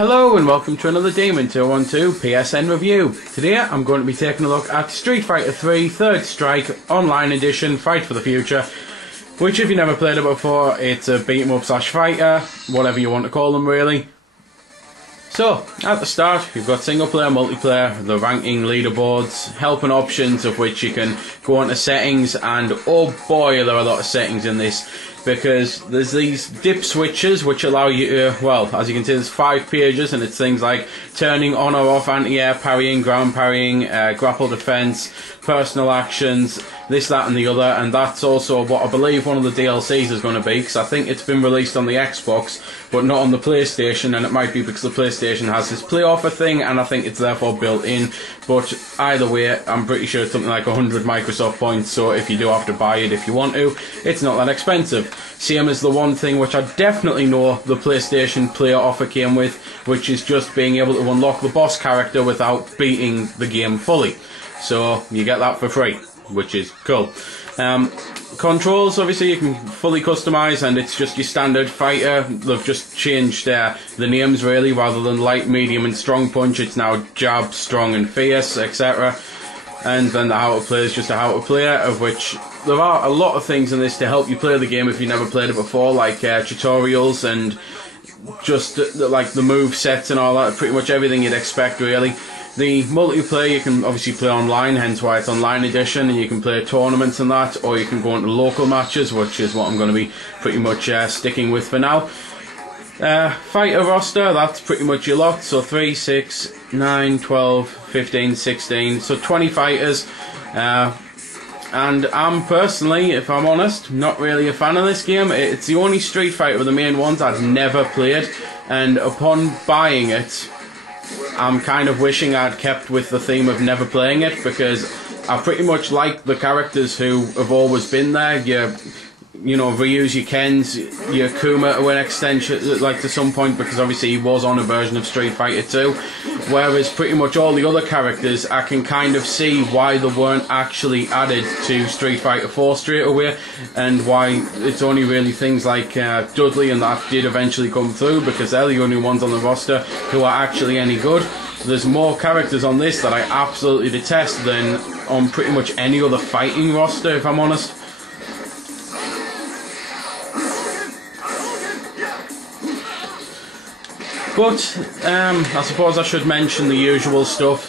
Hello and welcome to another Demon 212 PSN review. Today I'm going to be taking a look at Street Fighter 3 Third Strike Online Edition Fight for the Future, which if you've never played it before, it's a beat 'em up slash fighter, whatever you want to call them really. So, at the start, you've got single player, multiplayer, the ranking, leaderboards, help and options, of which you can go onto settings, and oh boy, there are a lot of settings in this, because there's these dip switches which allow you to, well, as you can see, there's 5 pages, and it's things like turning on or off anti-air parrying, ground parrying, grapple defense, personal actions, this, that and the other, and that's also what I believe one of the DLCs is going to be, because I think it's been released on the Xbox, but not on the PlayStation, and it might be because the PlayStation has this play offer thing, and I think it's therefore built in, but either way, I'm pretty sure it's something like 100 Microsoft points, so if you do have to buy it if you want to, it's not that expensive. Same as the one thing which I definitely know the PlayStation player offer came with, which is just being able to unlock the boss character without beating the game fully. So you get that for free, which is cool. Controls, obviously, you can fully customise, and it's just your standard fighter. They've just changed the names, really, rather than light, medium and strong punch. It's now jab, strong and fierce, etc. And then the how to play is just a how to player, of which there are a lot of things in this to help you play the game if you've never played it before, like tutorials and just like the move sets and all that, pretty much everything you'd expect, really. The multiplayer you can obviously play online, hence why it's online edition, and you can play tournaments and that, or you can go into local matches, which is what I'm going to be pretty much sticking with for now. Fighter roster, that's pretty much your lot, so 3, 6, 9, 12, 15, 16, so 20 fighters. And I'm personally, if I'm honest, not really a fan of this game. It's the only Street Fighter of the main ones I've never played, and upon buying it, I'm kind of wishing I'd kept with the theme of never playing it, because I pretty much like the characters who have always been there. You know, Ryu's, your Ken's, your Kuma to an extension, like to some point, because obviously he was on a version of Street Fighter 2. Whereas pretty much all the other characters, I can kind of see why they weren't actually added to Street Fighter 4 straight away, and why it's only really things like Dudley and that did eventually come through, because they're the only ones on the roster who are actually any good. There's more characters on this that I absolutely detest than on pretty much any other fighting roster, if I'm honest. But I suppose I should mention the usual stuff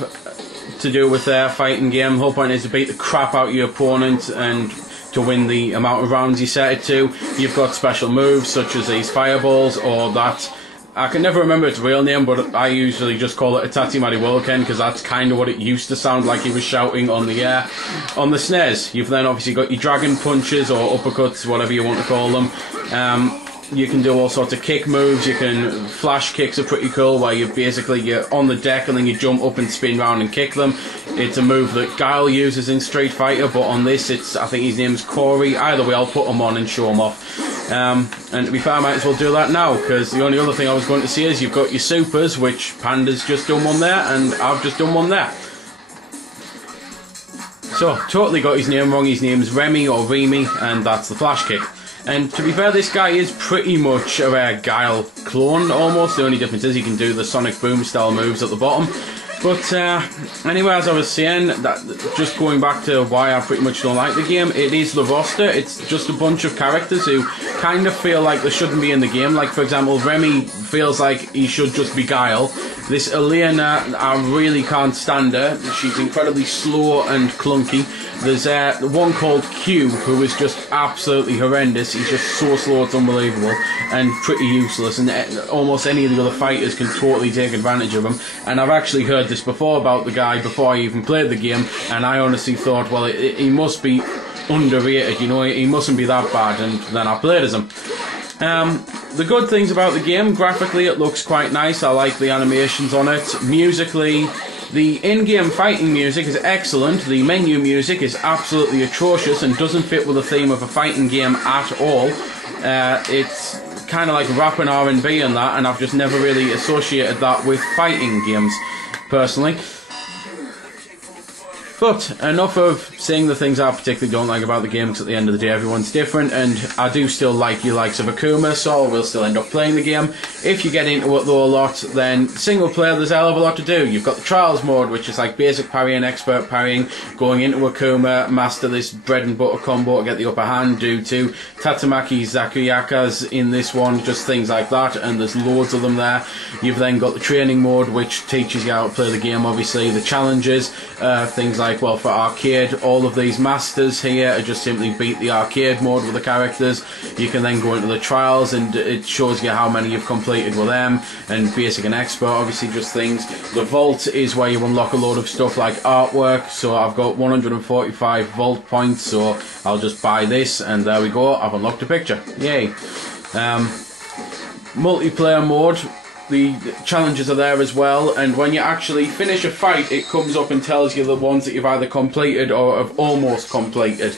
to do with their fighting game. The whole point is to beat the crap out of your opponent and to win the amount of rounds you set it to. You've got special moves such as these fireballs, or that, I can never remember its real name, but I usually just call it a Tatimari Whirlken, because that's kind of what it used to sound like he was shouting on the SNES. You've then obviously got your dragon punches or uppercuts, whatever you want to call them. You can do all sorts of kick moves. You can, flash kicks are pretty cool, where you're on the deck and then you jump up and spin round and kick them. It's a move that Guile uses in Street Fighter, but on this I think his name's Corey. Either way, I'll put him on and show him off. And to be fair, I might as well do that now, because the only other thing I was going to say is you've got your supers, which Panda's just done one there, and I've just done one there. So, totally got his name wrong. His name's Remy or Remy, and that's the flash kick. And to be fair, this guy is pretty much a Guile clone, almost. The only difference is he can do the Sonic Boom style moves at the bottom. But anyway, as I was saying, just going back to why I pretty much don't like the game, it is the roster. It's just a bunch of characters who kind of feel like they shouldn't be in the game. Like, for example, Remy feels like he should just be Guile. This Elena, I really can't stand her. She's incredibly slow and clunky. There's one called Q, who is just absolutely horrendous. He's just so slow, it's unbelievable, and pretty useless, and almost any of the other fighters can totally take advantage of him. And I've actually heard this before about the guy before I even played the game, and I honestly thought, well, he must be underrated, you know, he mustn't be that bad, and then I played as him. The good things about the game, graphically it looks quite nice. I like the animations on it. Musically, the in-game fighting music is excellent. The menu music is absolutely atrocious and doesn't fit with the theme of a fighting game at all. It's kind of like rap and R&B and that, and I've just never really associated that with fighting games, personally. But enough of saying the things I particularly don't like about the game, because at the end of the day everyone's different, and I do still like you likes of Akuma, so I will still end up playing the game. If you get into it though a lot, then single player there's a hell of a lot to do. You've got the Trials mode, which is like basic parrying, expert parrying, going into Akuma, master this bread and butter combo to get the upper hand, do 2 Tatsumaki Zakuyakas in this one, just things like that, and there's loads of them there. You've then got the training mode, which teaches you how to play the game, obviously. The challenges, things like, well, for arcade, all of these masters here are just simply beat the arcade mode with the characters. You can then go into the trials and it shows you how many you've completed with them, and basic and expert, obviously just things. The vault is where you unlock a load of stuff like artwork, so I've got 145 vault points, so I'll just buy this and there we go, I've unlocked a picture. Yay. Multiplayer mode, the challenges are there as well, and when you actually finish a fight it comes up and tells you the ones that you've either completed or have almost completed.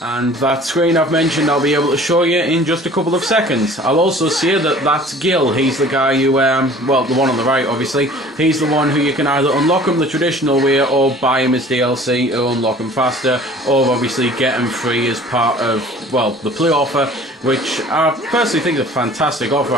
And that screen I've mentioned I'll be able to show you in just a couple of seconds. I'll also say that that's Gil. He's the guy who, well, the one on the right obviously, he's the one who you can either unlock him the traditional way or buy him as DLC or unlock him faster, or obviously get him free as part of, well, the play offer, which I personally think is a fantastic offer.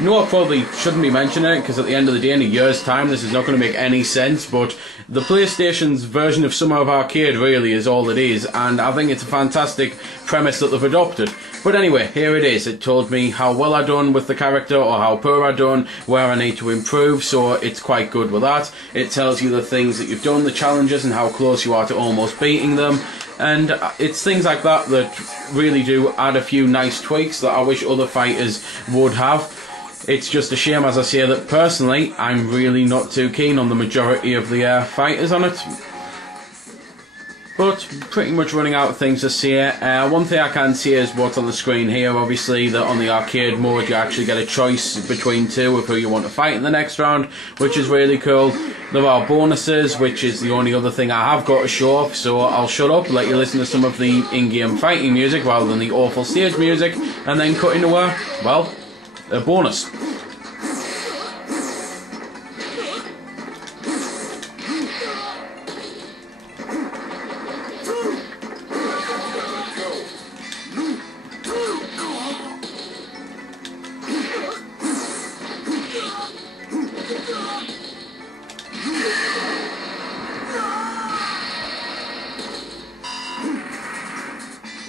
No, I probably shouldn't be mentioning it, because at the end of the day, in a year's time, this is not going to make any sense, but the PlayStation's version of Summer of Arcade really is all it is, and I think it's a fantastic premise that they've adopted. But anyway, here it is. It told me how well I've done with the character, or how poor I've done, where I need to improve, so it's quite good with that. It tells you the things that you've done, the challenges, and how close you are to almost beating them. And it's things like that that really do add a few nice tweaks that I wish other fighters would have. It's just a shame, as I say, that personally I'm really not too keen on the majority of the fighters on it. But pretty much running out of things to say. One thing I can see is what's on the screen here. Obviously, that on the arcade mode you actually get a choice between 2 of who you want to fight in the next round, which is really cool. There are bonuses, which is the only other thing I have got to show off, so I'll shut up, let you listen to some of the in-game fighting music rather than the awful stage music, and then cut into well, a bonus.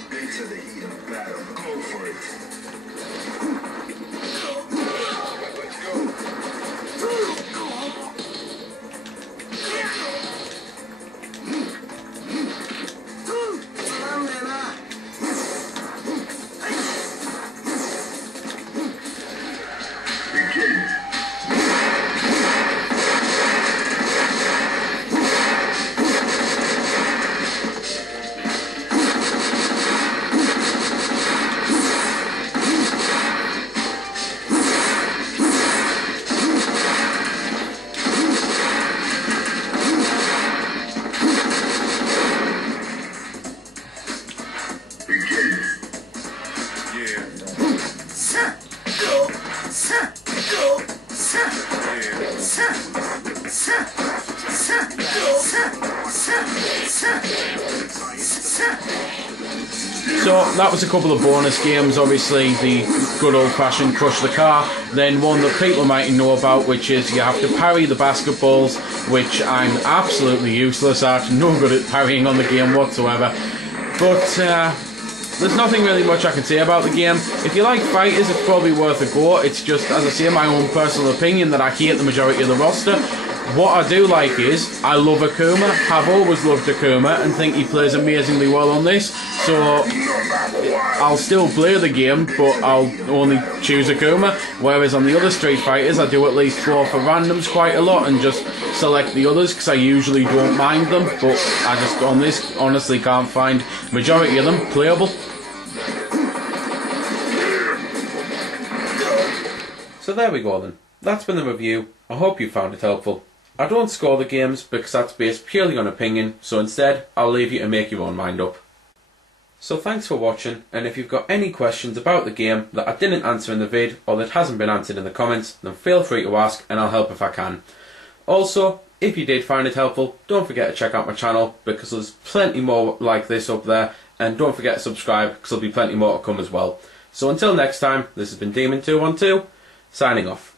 Into the heat of battle, go for it. So that was a couple of bonus games, obviously the good old-fashioned Crush the Car, then one that people might know about, which is you have to parry the basketballs, which I'm absolutely useless at, no good at parrying on the game whatsoever. But there's nothing really much I can say about the game. If you like fighters, it's probably worth a go. It's just, as I say, my own personal opinion that I hate the majority of the roster. What I do like is, I love Akuma, have always loved Akuma, and think he plays amazingly well on this, so I'll still play the game, but I'll only choose Akuma, whereas on the other Street Fighters I do at least go for randoms quite a lot and just select the others, because I usually don't mind them, but I just, on this, honestly can't find majority of them playable. So there we go then. That's been the review. I hope you found it helpful. I don't score the games because that's based purely on opinion, so instead I'll leave you to make your own mind up. So thanks for watching, and if you've got any questions about the game that I didn't answer in the vid or that hasn't been answered in the comments, then feel free to ask and I'll help if I can. Also, If you did find it helpful, don't forget to check out my channel because there's plenty more like this up there, and don't forget to subscribe because there'll be plenty more to come as well. So until next time, this has been Demon212, signing off.